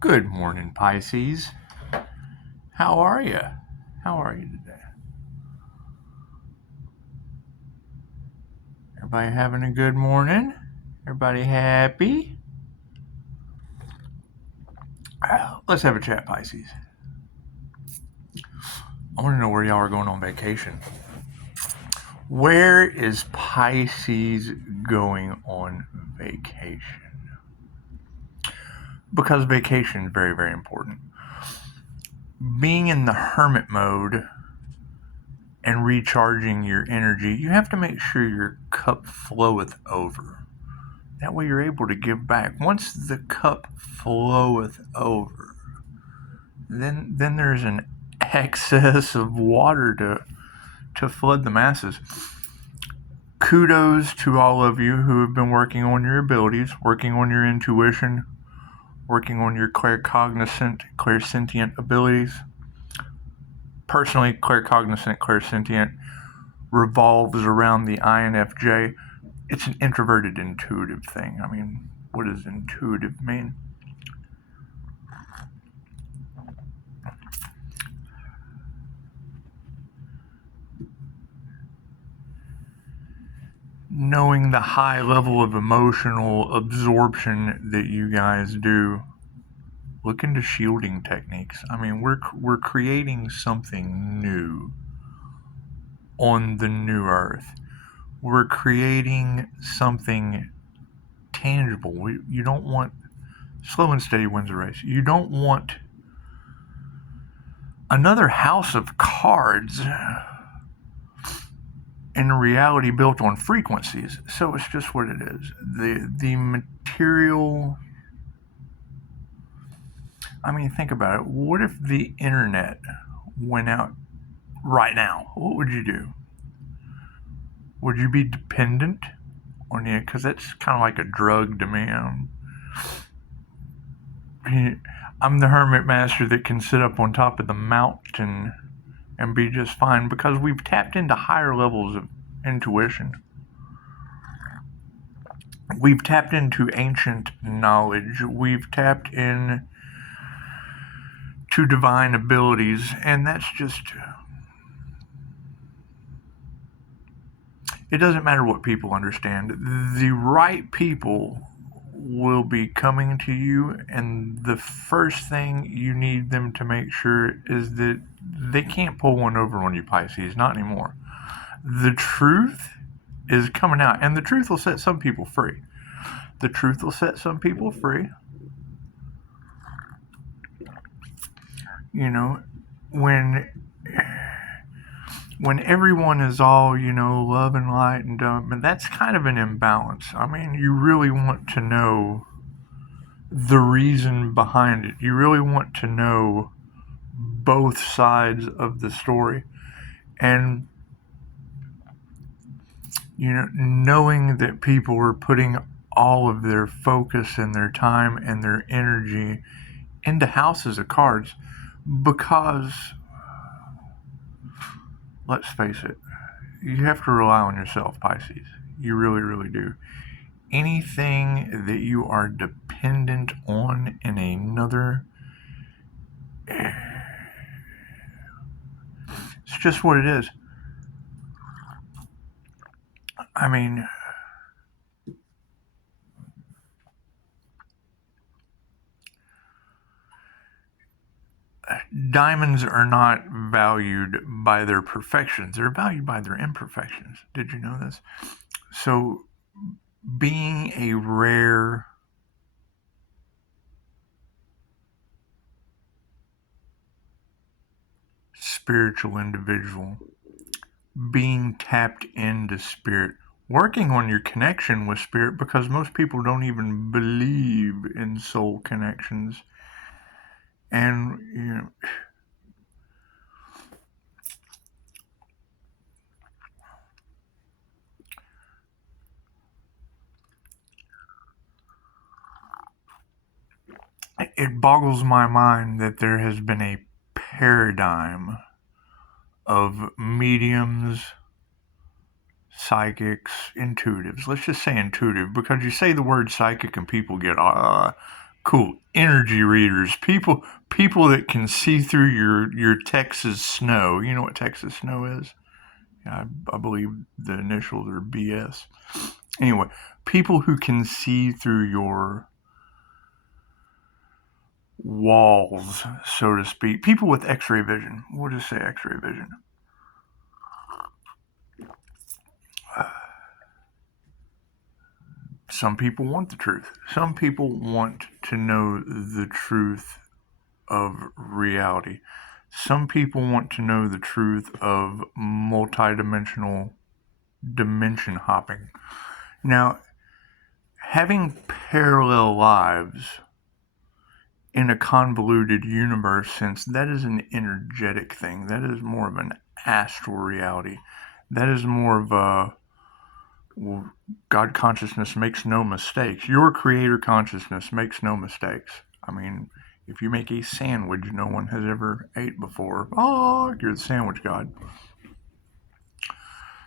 Good morning, Pisces. How are you? How are you today? Everybody having a good morning? Everybody happy? Let's have a chat, Pisces. I want to know where y'all are going on vacation. Where is Pisces going on vacation? Because vacation is very, very important. Being in the hermit mode and recharging your energy, you have to make sure your cup floweth over. That way you're able to give back. Once the cup floweth over, then there's an excess of water to flood the masses. Kudos to all of you who have been working on your abilities, working on your intuition, working on your clairsentient abilities. Personally, clairsentient revolves around the INFJ. It's an introverted intuitive thing. I mean, what does intuitive mean? Knowing the high level of emotional absorption that you guys do, look into shielding techniques. I mean, we're creating something new on the new earth. We're creating something tangible. You don't want slow and steady wins the race. You don't want another house of cards in a reality built on frequencies. So it's just what it is. The material. I mean, think about it. What if the internet went out right now? What would you do? Would you be dependent on it? Because that's kind of like a drug to me. I'm the hermit master that can sit up on top of the mountain and be just fine because we've tapped into higher levels of intuition. We've tapped into ancient knowledge. We've tapped in to divine abilities, and that's just, it doesn't matter what people understand. The right people will be coming to you, and the first thing you need them to make sure is that they can't pull one over on you, Pisces, not anymore. The truth is coming out, and the truth will set some people free. The truth will set some people free. You know, when everyone is all, love and light and dumb, and that's kind of an imbalance. I mean, you really want to know the reason behind it. You really want to know both sides of the story. And, knowing that people are putting all of their focus and their time and their energy into houses of cards because, let's face it, you have to rely on yourself, Pisces. You really, really do. Anything that you are dependent on in another, it's just what it is. I mean, diamonds are not valued by their perfections. They're valued by their imperfections. Did you know this? So, being a rare spiritual individual, being tapped into spirit, working on your connection with spirit, because most people don't even believe in soul connections. And, it boggles my mind that there has been a paradigm of mediums, psychics, intuitives. Let's just say intuitive, because you say the word psychic and people get, cool. energy readers, people that can see through your Texas snow. You know what Texas snow is? I believe the initials are BS. Anyway, people who can see through your walls, so to speak. People with X-ray vision. We'll just say X-ray vision. Some people want the truth. Some people want to know the truth of reality. Some people want to know the truth of multidimensional dimension hopping. Now, having parallel lives in a convoluted universe, since that is an energetic thing, that is more of an astral reality. That is more of a God consciousness makes no mistakes. Your creator consciousness makes no mistakes. I mean, if you make a sandwich no one has ever ate before, you're the sandwich god.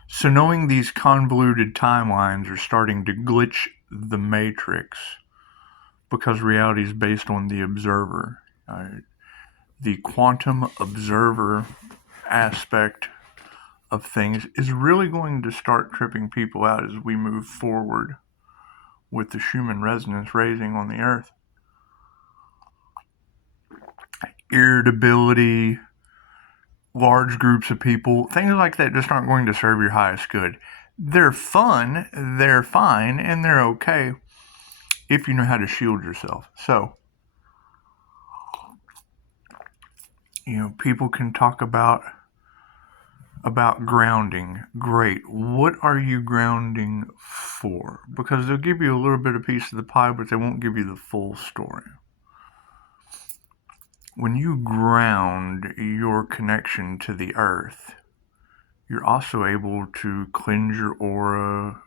So knowing these convoluted timelines are starting to glitch the matrix because reality is based on the observer. The quantum observer aspect of things is really going to start tripping people out as we move forward with the Schumann resonance raising on the earth. Irritability, large groups of people, things like that just aren't going to serve your highest good. They're fun, they're fine, and they're okay if you know how to shield yourself. So, people can talk about grounding. Great. What are you grounding for? Because they'll give you a little bit of piece of the pie, but they won't give you the full story. When you ground your connection to the earth, you're also able to cleanse your aura.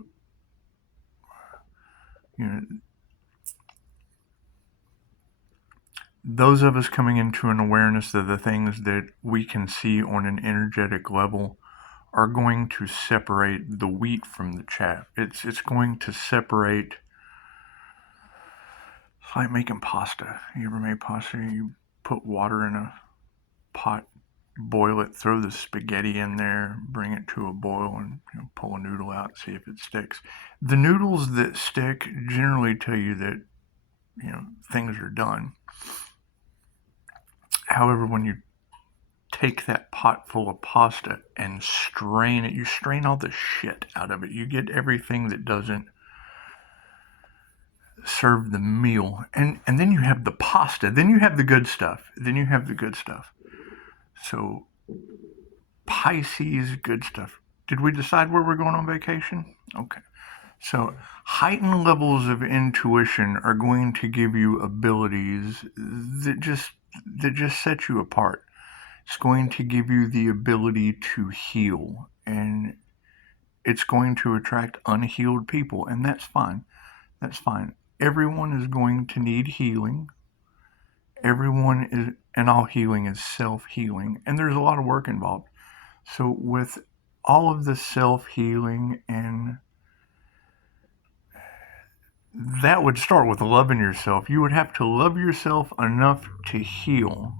Those of us coming into an awareness of the things that we can see on an energetic level are going to separate the wheat from the chaff. It's going to separate. It's like making pasta. You ever made pasta? You put water in a pot, boil it, throw the spaghetti in there, bring it to a boil, and pull a noodle out, see if it sticks. The noodles that stick generally tell you that things are done. However, when you take that pot full of pasta and strain it, you strain all the shit out of it. You get everything that doesn't serve the meal. And then you have the pasta. Then you have the good stuff. So, Pisces, good stuff. Did we decide where we're going on vacation? Okay. So, heightened levels of intuition are going to give you abilities that just set you apart. It's going to give you the ability to heal, and it's going to attract unhealed people, and that's fine. Everyone is going to need healing. And all healing is self-healing, and there's a lot of work involved. So with all of the self-healing, and that would start with loving yourself. You would have to love yourself enough to heal.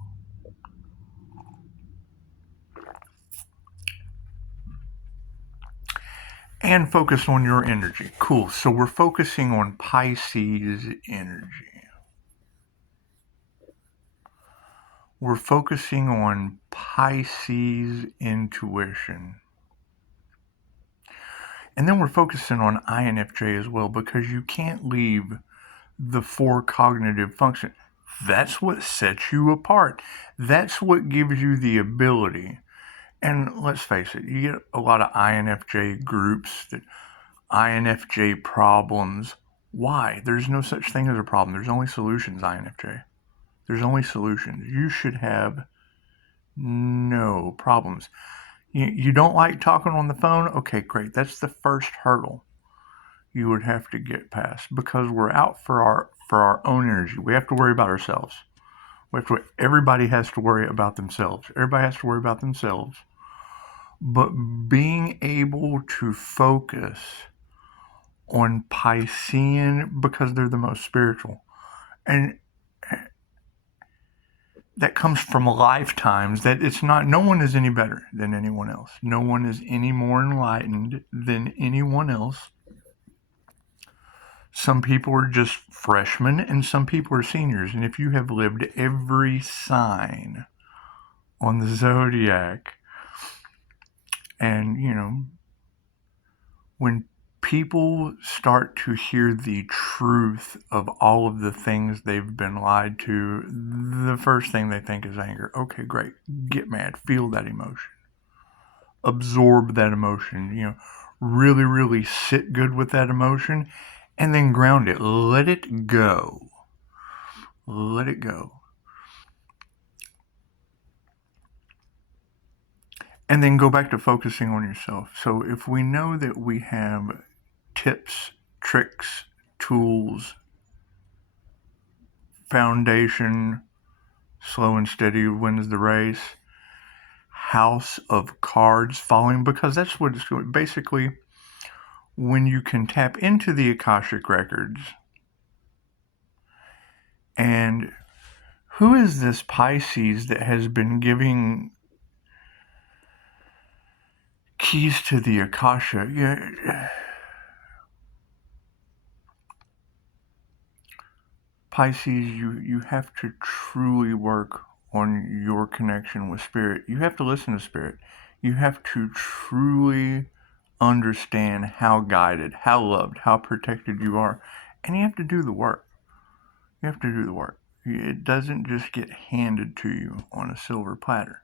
And focus on your energy. Cool. So we're focusing on Pisces energy. We're focusing on Pisces intuition. And then we're focusing on INFJ as well, because you can't leave the 4 cognitive functions. That's what sets you apart. That's what gives you the ability. And let's face it, you get a lot of INFJ groups, that INFJ problems. Why? There's no such thing as a problem. There's only solutions, INFJ. There's only solutions. You should have no problems. You don't like talking on the phone? Okay, great. That's the first hurdle you would have to get past, because we're out for our own energy. We have to worry about ourselves. Everybody has to worry about themselves. But being able to focus on Piscean, because they're the most spiritual. And that comes from lifetimes, that it's not, no one is any better than anyone else. No one is any more enlightened than anyone else. Some people are just freshmen and some people are seniors. And if you have lived every sign on the zodiac, and, you know, when people start to hear the truth of all of the things they've been lied to, the first thing they think is anger. Okay, great. Get mad. Feel that emotion. Absorb that emotion. You know, really, really sit good with that emotion and then ground it. Let it go. Let it go. And then go back to focusing on yourself. So if we know that we have tips, tricks, tools, foundation, slow and steady wins the race, house of cards falling, because that's what it's doing. Basically, when you can tap into the Akashic Records, and who is this Pisces that has been giving keys to the Akasha? Yeah. Pisces, you have to truly work on your connection with Spirit. You have to listen to Spirit. You have to truly understand how guided, how loved, how protected you are. And you have to do the work. You have to do the work. It doesn't just get handed to you on a silver platter.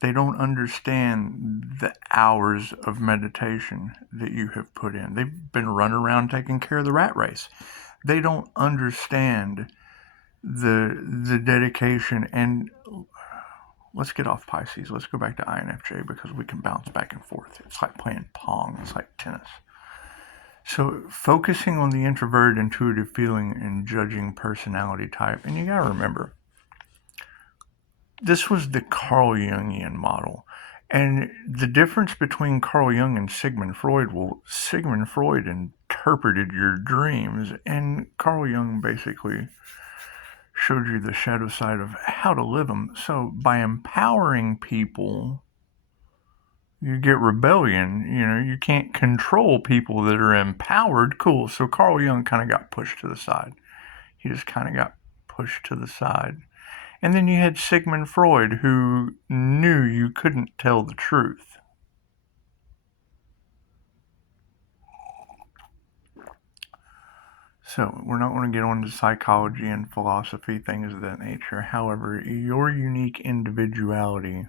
They don't understand the hours of meditation that you have put in. They've been running around taking care of the rat race. They don't understand the dedication. And let's get off Pisces. Let's go back to INFJ, because we can bounce back and forth. It's like playing Pong. It's like tennis. So focusing on the introverted, intuitive feeling and judging personality type. And you got to remember, this was the Carl Jungian model. And the difference between Carl Jung and Sigmund Freud, well, Sigmund Freud interpreted your dreams, and Carl Jung basically showed you the shadow side of how to live them. So by empowering people, you get rebellion. You know, you can't control people that are empowered. Cool. So Carl Jung kind of got pushed to the side. He just kind of got pushed to the side. And then you had Sigmund Freud, who knew you couldn't tell the truth. So we're not going to get into psychology and philosophy, things of that nature. However, your unique individuality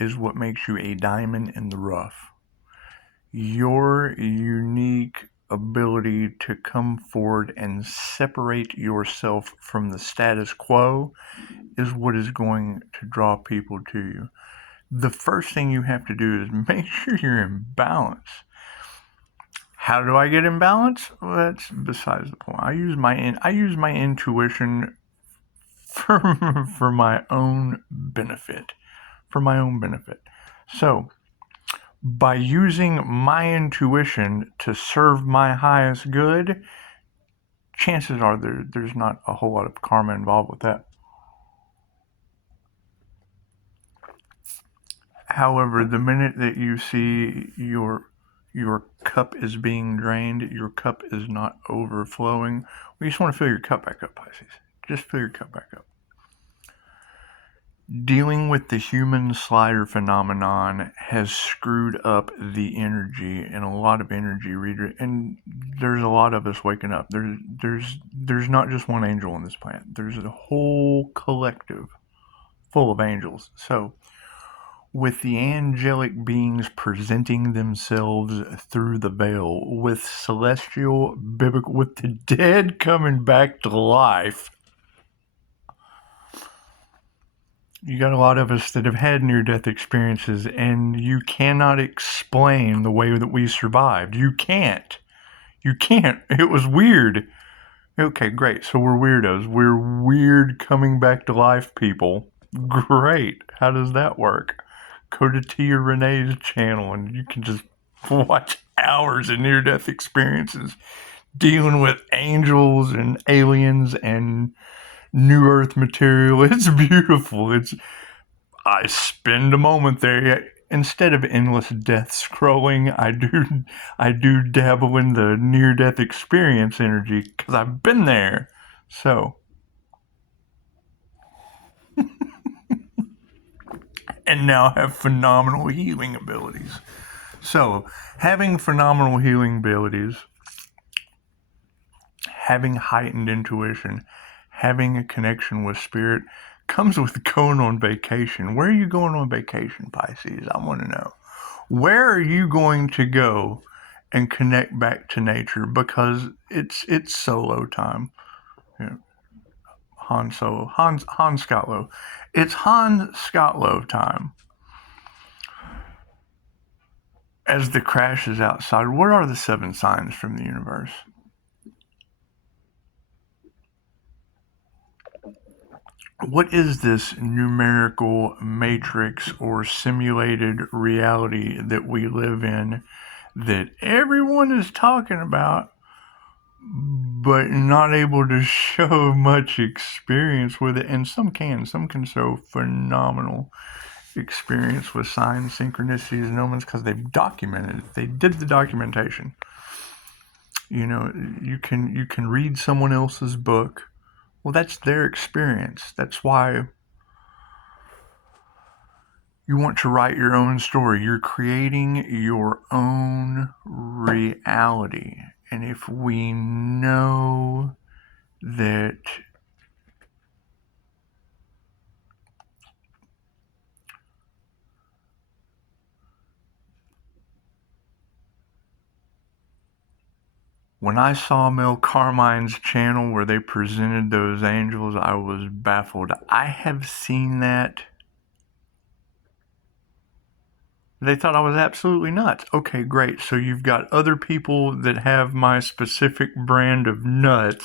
is what makes you a diamond in the rough. Your unique ability to come forward and separate yourself from the status quo is what is going to draw people to you. The first thing you have to do is make sure you're in balance. How do I get in balance? Well, that's besides the point. I use my intuition for my own benefit. So, by using my intuition to serve my highest good, chances are there's not a whole lot of karma involved with that. However, the minute that you see your cup is being drained, your cup is not overflowing, we just want to fill your cup back up, Pisces. Just fill your cup back up. Dealing with the human slider phenomenon has screwed up the energy in a lot of energy readers, and there's a lot of us waking up. There's not just one angel on this planet. There's a whole collective full of angels. So with the angelic beings presenting themselves through the veil, with celestial, biblical, with the dead coming back to life, you got a lot of us that have had near-death experiences, and you cannot explain the way that we survived. You can't. It was weird. Okay, great. So we're weirdos. We're weird coming back to life people. Great. How does that work? Go to Tia Renee's channel and you can just watch hours of near-death experiences dealing with angels and aliens and New Earth material. It's beautiful. I spend a moment there. Yeah, instead of endless death scrolling, I do dabble in the near death experience energy because I've been there. So, and now have phenomenal healing abilities. So, having phenomenal healing abilities, having heightened intuition, having a connection with spirit comes with going on vacation. Where are you going on vacation, Pisces? I want to know. Where are you going to go and connect back to nature? Because it's solo time. You know, Han Scotlow. It's Han Scotlow time. As the crash is outside, what are the 7 signs from the universe? What is this numerical matrix or simulated reality that we live in that everyone is talking about, but not able to show much experience with it? And some can show phenomenal experience with signs, synchronicities, and omens because they've documented it. They did the documentation. You know, you can read someone else's book. Well, that's their experience. That's why you want to write your own story. You're creating your own reality. And if we know that when I saw Mel Carmine's channel where they presented those angels, I was baffled. I have seen that. They thought I was absolutely nuts. Okay, great. So you've got other people that have my specific brand of nuts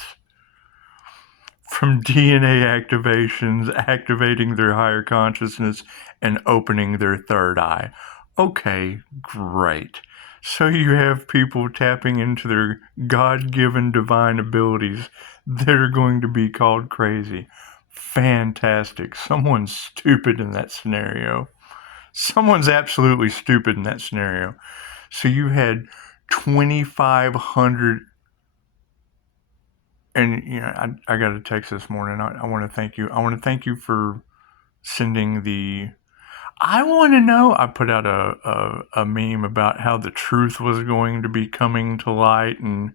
from DNA activations, activating their higher consciousness, and opening their third eye. Okay, great. So you have people tapping into their God-given divine abilities that are going to be called crazy. Fantastic. Someone's stupid in that scenario. Someone's absolutely stupid in that scenario. So you had 2,500, and you know, I got a text this morning. I want to thank you. I want to thank you for sending the. I want to know. I put out a meme about how the truth was going to be coming to light, and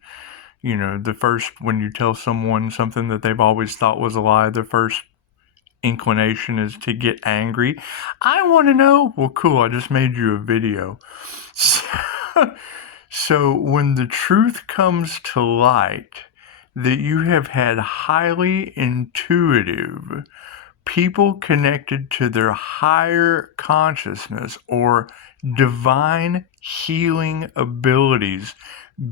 you know, the first when you tell someone something that they've always thought was a lie, the first inclination is to get angry. I want to know. Well, cool. I just made you a video. So when the truth comes to light that you have had highly intuitive people connected to their higher consciousness or divine healing abilities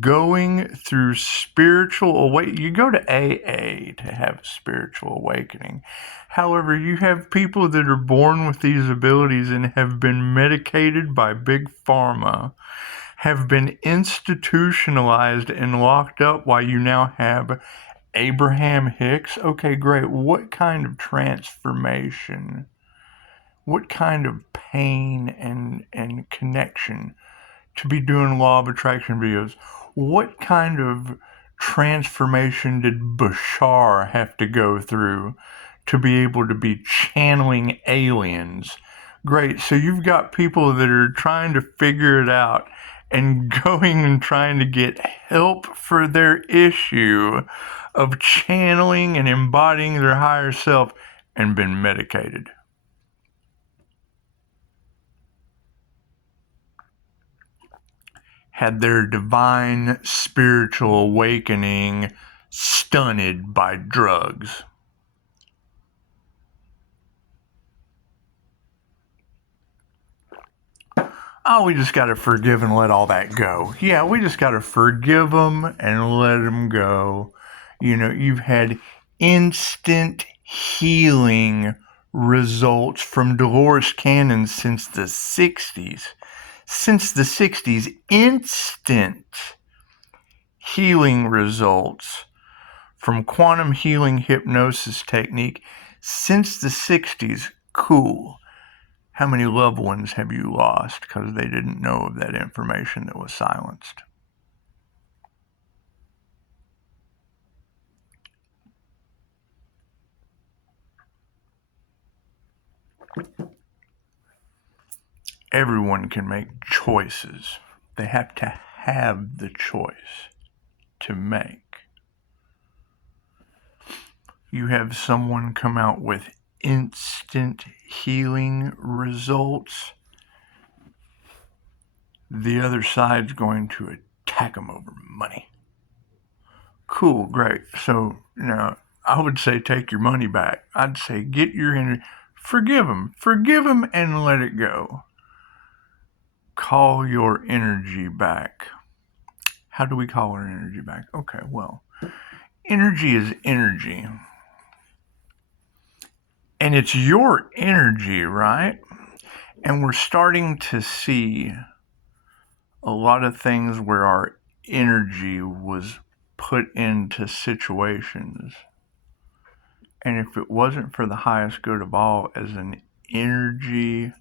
going through spiritual awakening. You go to AA to have a spiritual awakening. However, you have people that are born with these abilities and have been medicated by Big Pharma, have been institutionalized and locked up, while you now have Abraham Hicks. Okay, great. What kind of transformation? What kind of pain and connection to be doing law of attraction videos? What kind of transformation did Bashar have to go through to be able to be channeling aliens? Great. So you've got people that are trying to figure it out and going and trying to get help for their issue of channeling and embodying their higher self and been medicated. Had their divine spiritual awakening stunted by drugs. Oh, we just got to forgive and let all that go. Yeah, we just got to forgive them and let them go. You know, you've had instant healing results from Dolores Cannon since the 60s. Since the 60s, instant healing results from quantum healing hypnosis technique since the 60s. Cool. How many loved ones have you lost because they didn't know of that information that was silenced? Everyone can make choices. They have to have the choice to make. You have someone come out with instant healing results. The other side's going to attack them over money. Cool, great. So now I would say take your money back. I'd say get your energy, forgive them and let it go. Call your energy back. How do we call our energy back? Okay, well, energy is energy. And it's your energy, right? And we're starting to see a lot of things where our energy was put into situations. And if it wasn't for the highest good of all as an energy,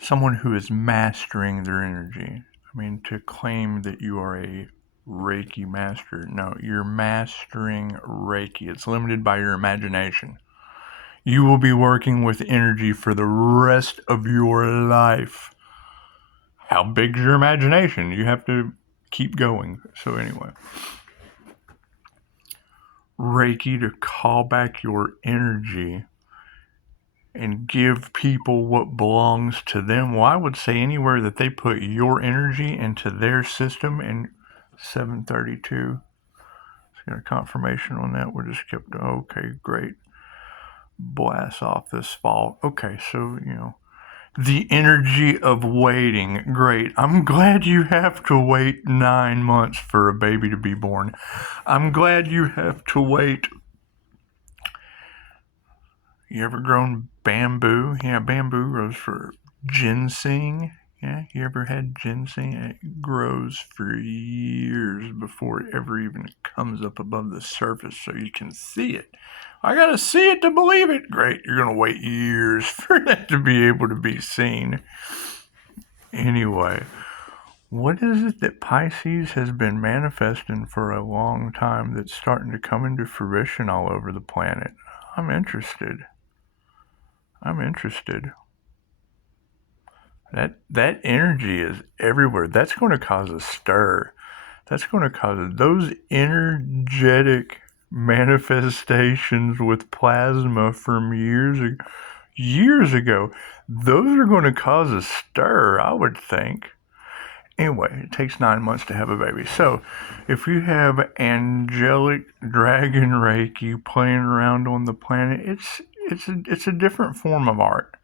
someone who is mastering their energy. I mean, to claim that you are a Reiki master, no, you're mastering Reiki. It's limited by your imagination. You will be working with energy for the rest of your life. How big's your imagination? You have to keep going. So anyway, Reiki to call back your energy and give people what belongs to them. Well, I would say anywhere that they put your energy into their system. In 732, got a confirmation on that. We just kept, okay, great. Blast off this fall. Okay, so, the energy of waiting. Great. I'm glad you have to wait 9 months for a baby to be born. I'm glad you have to wait. You ever grown bamboo? Yeah, bamboo grows for ginseng. Yeah, you ever had ginseng? It grows for years before it ever even comes up above the surface so you can see it. I gotta see it to believe it. Great, you're gonna wait years for that to be able to be seen. Anyway, what is it that Pisces has been manifesting for a long time that's starting to come into fruition all over the planet? I'm interested. That energy is everywhere. That's going to cause a stir. That's going to cause those energetic manifestations with plasma from years ago. Those are going to cause a stir, I would think. Anyway, it takes 9 months to have a baby. So, if you have angelic dragon Reiki playing around on the planet, it's a different form of art.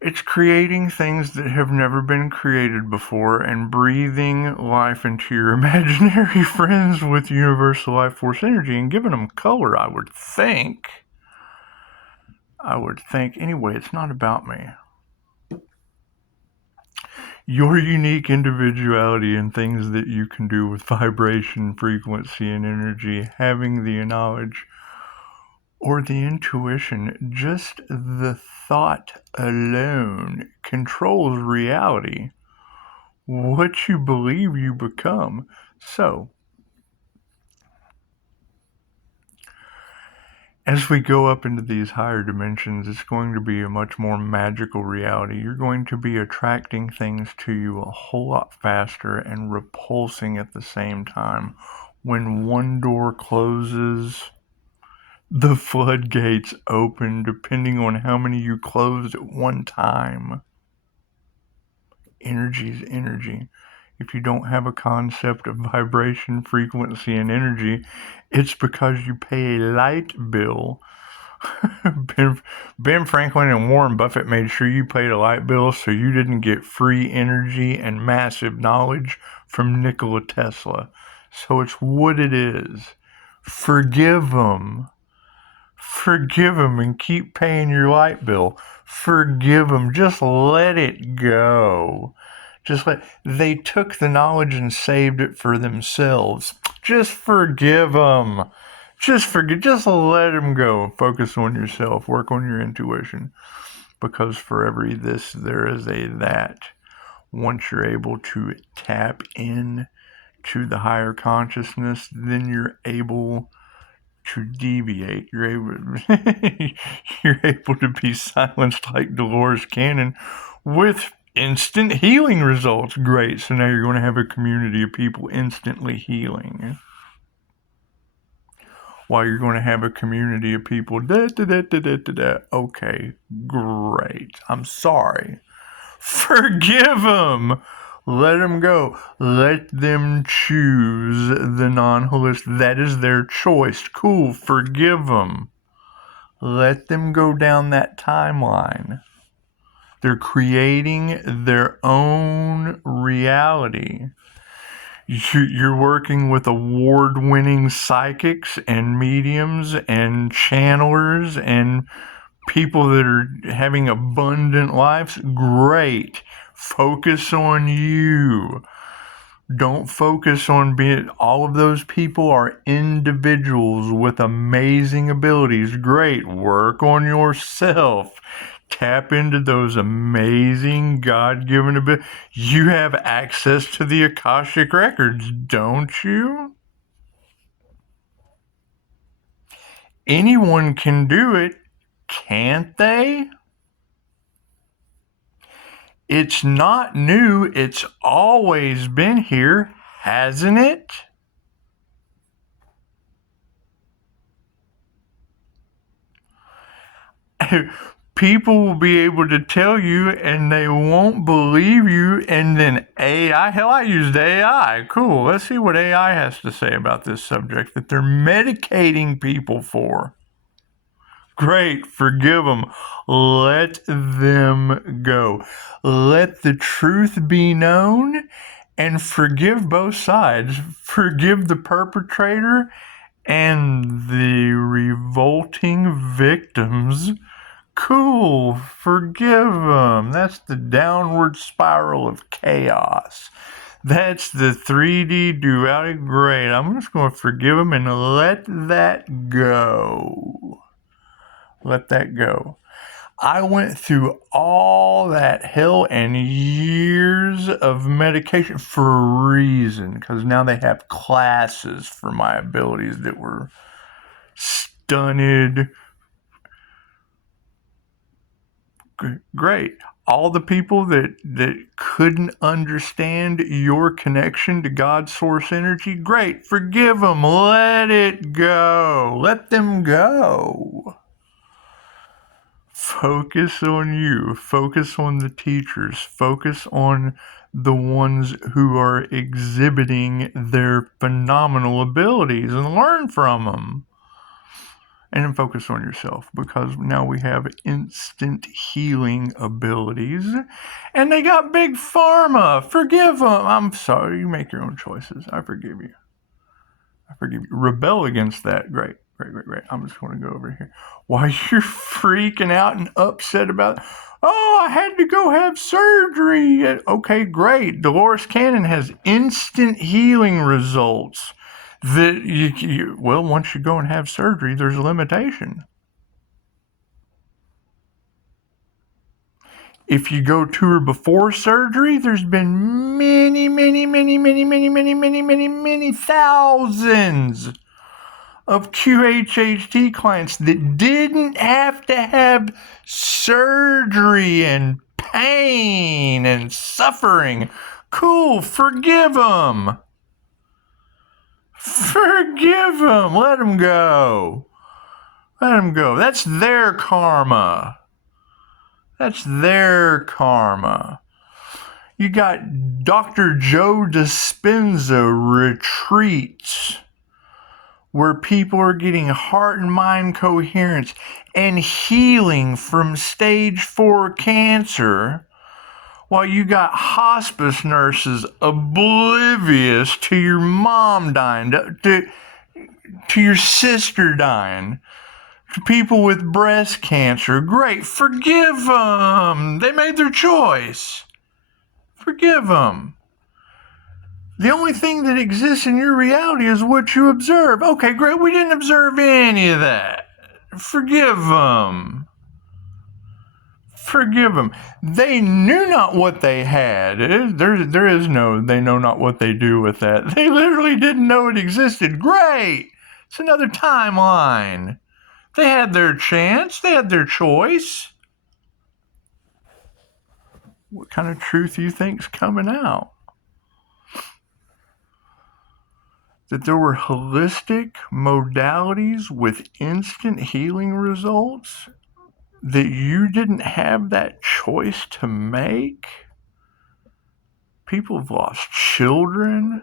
It's creating things that have never been created before and breathing life into your imaginary friends with universal life force energy and giving them color, I would think. Anyway, it's not about me. Your unique individuality and things that you can do with vibration, frequency, and energy, having the knowledge or the intuition, just the thought alone controls reality. What you believe you become. So, as we go up into these higher dimensions, it's going to be a much more magical reality. You're going to be attracting things to you a whole lot faster and repulsing at the same time. When one door closes, the floodgates open depending on how many you closed at one time. Energy is energy. If you don't have a concept of vibration, frequency, and energy, it's because you pay a light bill. Ben Franklin and Warren Buffett made sure you paid a light bill so you didn't get free energy and massive knowledge from Nikola Tesla. So it's what it is. Forgive them. Forgive them and keep paying your light bill. Forgive them. Just let it go. They took the knowledge and saved it for themselves. Just forgive them. Just let them go. Focus on yourself. Work on your intuition. Because for every this, there is a that. Once you're able to tap in to the higher consciousness, then you're able to deviate. You're able to be silenced like Dolores Cannon with instant healing results. Great. So now you're going to have a community of people instantly healing. While you're going to have a community of people, okay, great. I'm sorry. Forgive them. Let them go. Let them choose the non-holistic. That is their choice. Cool. Forgive them. Let them go down that timeline. They're creating their own reality. You're working with award-winning psychics and mediums and channelers and people that are having abundant lives. Great. Focus on you. Don't focus on being. All of those people are individuals with amazing abilities. Great. Work on yourself. Tap into those amazing God-given abilities. You have access to the Akashic Records, don't you? Anyone can do it, can't they? It's not new. It's always been here, hasn't it? People will be able to tell you and they won't believe you. And then AI, hell, I used AI. Cool. Let's see what AI has to say about this subject that they're medicating people for. Great. Forgive them. Let them go. Let the truth be known and forgive both sides. Forgive the perpetrator and the revolting victims. Cool, forgive them. That's the downward spiral of chaos. That's the 3D duality. Great. I'm just going to forgive them and let that go. Let that go. I went through all that hell and years of medication for a reason, because now they have classes for my abilities that were stunted. Great. All the people that couldn't understand your connection to God's source energy, great. Forgive them. Let it go. Let them go. Focus on you. Focus on the teachers. Focus on the ones who are exhibiting their phenomenal abilities and learn from them. And then focus on yourself, because now we have instant healing abilities. And they got big pharma. Forgive them. I'm sorry. You make your own choices. I forgive you. I forgive you. Rebel against that. Great. I'm just going to go over here. Why you're freaking out and upset about, oh, I had to go have surgery. Okay, great. Dolores Cannon has instant healing results. That well, once you go and have surgery, there's a limitation. If you go to her before surgery, there's been many thousands of QHHT clients that didn't have to have surgery and pain and suffering. Cool, forgive them. Forgive them. Let them go. Let them go. That's their karma. That's their karma. You got Dr. Joe Dispenza retreats where people are getting heart and mind coherence and healing from stage 4 cancer, while you got hospice nurses oblivious to your mom dying, to your sister dying, to people with breast cancer. Great, forgive them. They made their choice. Forgive them. The only thing that exists in your reality is what you observe. Okay, great. We didn't observe any of that. Forgive them. Forgive them. They knew not what they had. There is no, they know not what they do with that. They literally didn't know it existed. Great. It's another timeline. They had their chance. They had their choice. What kind of truth do you think's coming out? That there were holistic modalities with instant healing results? That you didn't have that choice to make? People have lost children.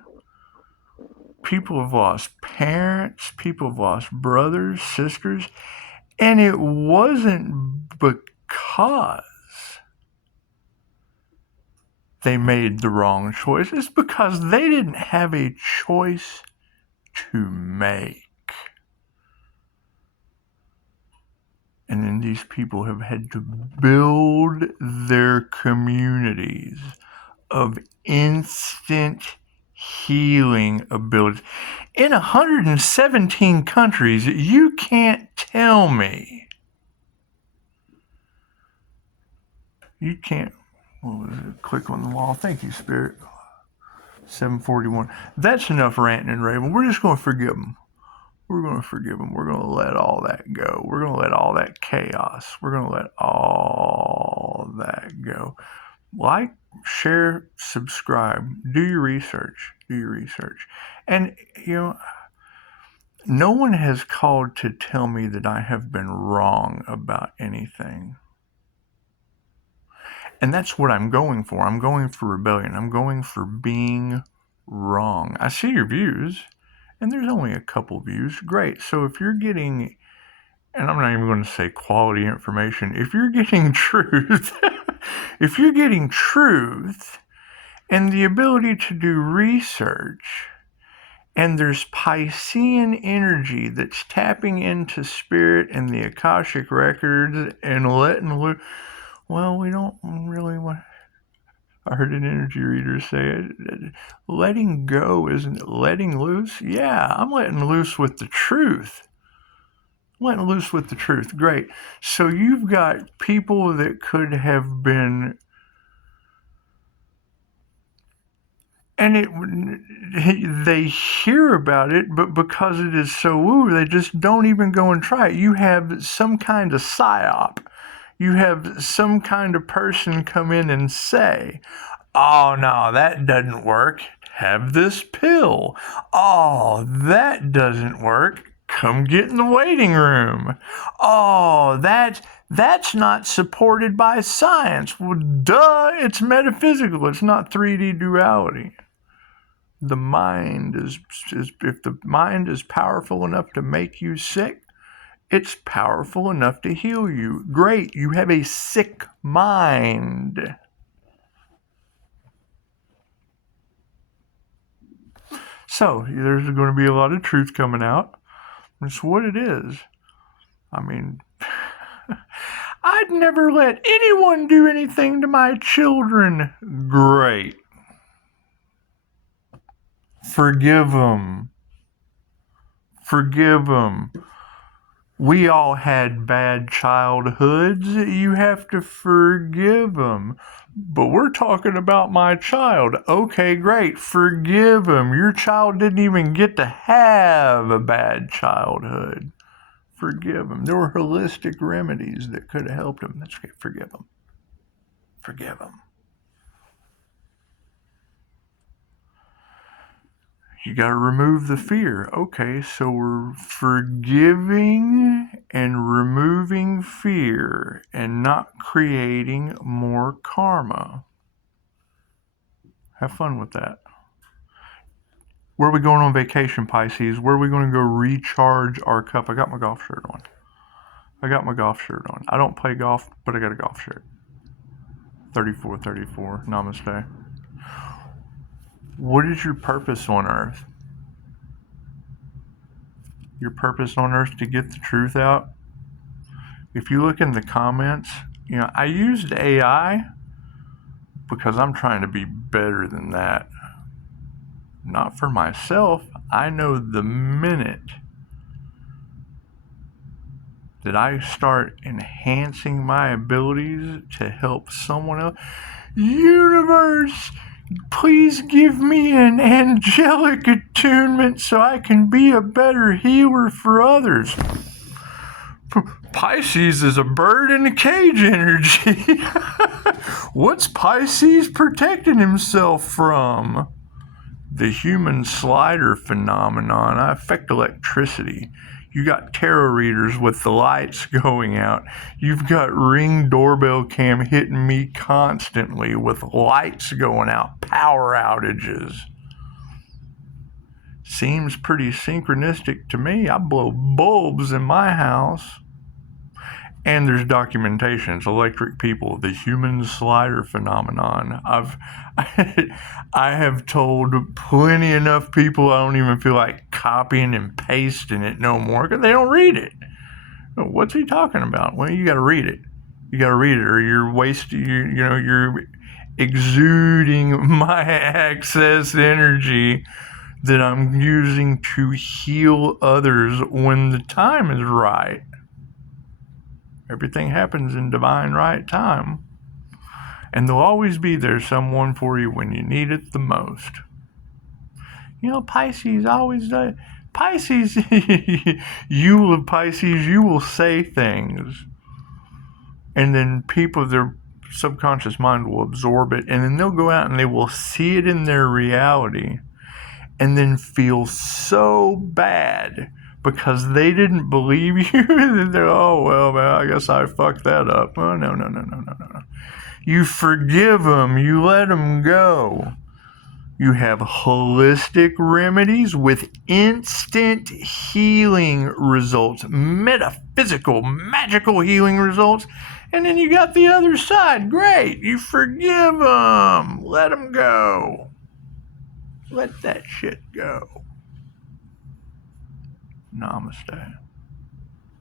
People have lost parents. People have lost brothers, sisters. And it wasn't because they made the wrong choice. It's because they didn't have a choice to make. And then these people have had to build their communities of instant healing abilities. In 117 countries, you can't tell me. You can't. Click on the wall. Thank you, Spirit. 741. That's enough ranting and raving. We're just going to forgive them. We're going to forgive them. We're going to let all that go. We're going to let all that chaos. We're going to let all that go. Like, share, subscribe. Do your research. Do your research. And, no one has called to tell me that I have been wrong about anything. And that's what I'm going for. I'm going for rebellion. I'm going for being wrong. I see your views, and there's only a couple views. Great. So if you're getting, and I'm not even going to say quality information, if you're getting truth, if you're getting truth and the ability to do research, and there's Piscean energy that's tapping into spirit and the Akashic Records and letting loose. Well, we don't really want. I heard an energy reader say it. Letting go isn't letting loose. Yeah, I'm letting loose with the truth. I'm letting loose with the truth. Great. So you've got people that could have been, and they hear about it, but because it is so woo, they just don't even go and try it. You have some kind of psyop. You have some kind of person come in and say, oh, no, that doesn't work. Have this pill. Oh, that doesn't work. Come get in the waiting room. Oh, that's not supported by science. Well, duh, it's metaphysical. It's not 3D duality. The mind is if the mind is powerful enough to make you sick, it's powerful enough to heal you. Great, you have a sick mind. So, there's going to be a lot of truth coming out. It's what it is. I mean, I'd never let anyone do anything to my children. Great. Forgive them. Forgive them. We all had bad childhoods. You have to forgive them. But we're talking about my child. Okay, great. Forgive him. Your child didn't even get to have a bad childhood. Forgive him. There were holistic remedies that could have helped him. That's okay. Forgive him. Forgive him. You got to remove the fear. Okay, so we're forgiving and removing fear and not creating more karma. Have fun with that. Where are we going on vacation, Pisces? Where are we going to go recharge our cup? I got my golf shirt on. I don't play golf, but I got a golf shirt. 3434. Namaste. What is your purpose on earth? Your purpose on earth to get the truth out? If you look in the comments, I used AI because I'm trying to be better than that. not for myself. I know the minute that I start enhancing my abilities to help someone else, universe, please give me an angelic attunement so I can be a better healer for others. Pisces is a bird in a cage energy. What's Pisces protecting himself from? The human slider phenomenon. I affect electricity. You got tarot readers with the lights going out. You've got Ring doorbell cam hitting me constantly with lights going out, power outages. Seems pretty synchronistic to me. I blow bulbs in my house. And there's documentations, electric people, the human slider phenomenon. I have told plenty enough people I don't even feel like copying and pasting it no more because they don't read it. What's he talking about? Well, you got to read it. You got to read it, or you're wasting. You're exuding my excess energy that I'm using to heal others when the time is right. Everything happens in divine right time. And there'll always be there someone for you when you need it the most. Pisces always does. Pisces, you will say things. And then their subconscious mind will absorb it. And then they'll go out and they will see it in their reality. And then feel so bad because they didn't believe you. Oh, well, man, I guess I fucked that up. Oh, no. You forgive them. You let them go. You have holistic remedies with instant healing results, metaphysical, magical healing results. And then you got the other side. Great. You forgive them. Let them go. Let that shit go. Namaste.